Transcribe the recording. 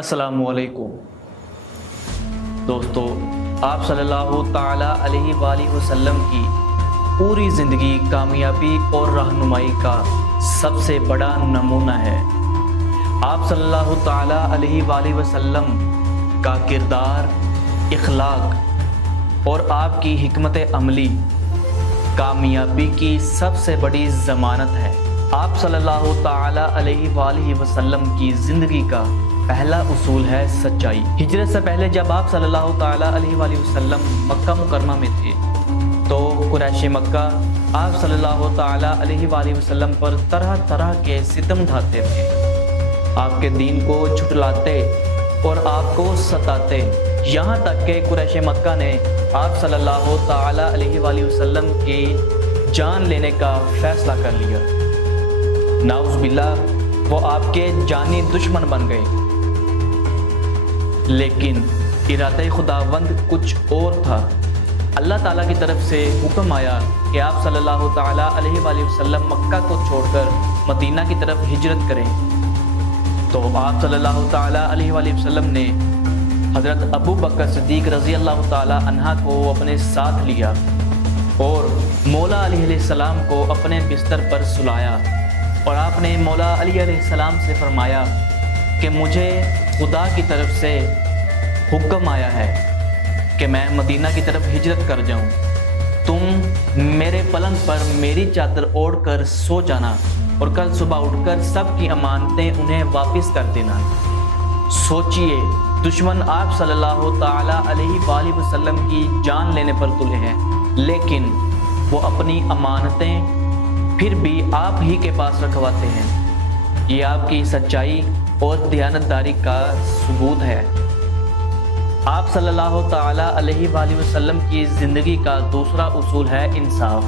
अस्सलामु अलैकुम दोस्तों, आप सल्लल्लाहु ताला अलैहि वसल्लम की पूरी ज़िंदगी कामयाबी और रहनुमाई का सबसे बड़ा नमूना है। आप सल्लल्लाहु ताला अलैहि वसल्लम का किरदार, इखलाक और आपकी हिकमत अमली कामयाबी की सबसे बड़ी ज़मानत है। आप सल्लल्लाहु ताला अलैहि वसल्लम की ज़िंदगी का पहला उसूल है सच्चाई। हिजरत से पहले जब आप सल्लल्लाहु ताला अलैहि वसल्लम मक्का मुकरमा में थे तो कुरैश मक्का आप सल्लल्लाहु ताला अलैहि वसल्लम पर तरह तरह के सितम ढाते थे, आपके दीन को झुठलाते और आपको सताते, यहाँ तक कि कुरैश मक्का ने आप सल्लल्लाहु ताला अलैहि वसल्लम की जान लेने का फैसला कर लिया। नाउज़ बिल्लाह, वो आपके जानी दुश्मन बन गए। लेकिन इरादे खुदावंद कुछ और था। अल्लाह ताला की तरफ से हुक्म आया कि आप सल्लल्लाहु ताला अलैहि वसल्लम मक्का को छोड़कर मदीना की तरफ हिजरत करें। तो आप सल्लल्लाहु ताला अलैहि वसल्लम ने हज़रत अबू बकर सिद्दीक़ रज़ी अल्लाह ताला अन्हा को अपने साथ लिया और मौला अलैहिस्सलाम को अपने बिस्तर पर सुलाया और आपने मौला अलैहिस्सलाम से फरमाया कि मुझे खुदा की तरफ से हुक्म आया है कि मैं मदीना की तरफ हिजरत कर जाऊं। तुम मेरे पलंग पर मेरी चादर ओढ़ कर सो जाना और कल सुबह उठकर सब की अमानतें उन्हें वापस कर देना। सोचिए, दुश्मन आप सल्लल्लाहु ताला अलैहि वसल्लम की जान लेने पर तुले हैं, लेकिन वो अपनी अमानतें फिर भी आप ही के पास रखवाते हैं। ये आपकी सच्चाई और दयानतदारी का सबूत है। आप सल्लल्लाहु ताला अलैहि वसल्लम की ज़िंदगी का दूसरा उसूल है इंसाफ।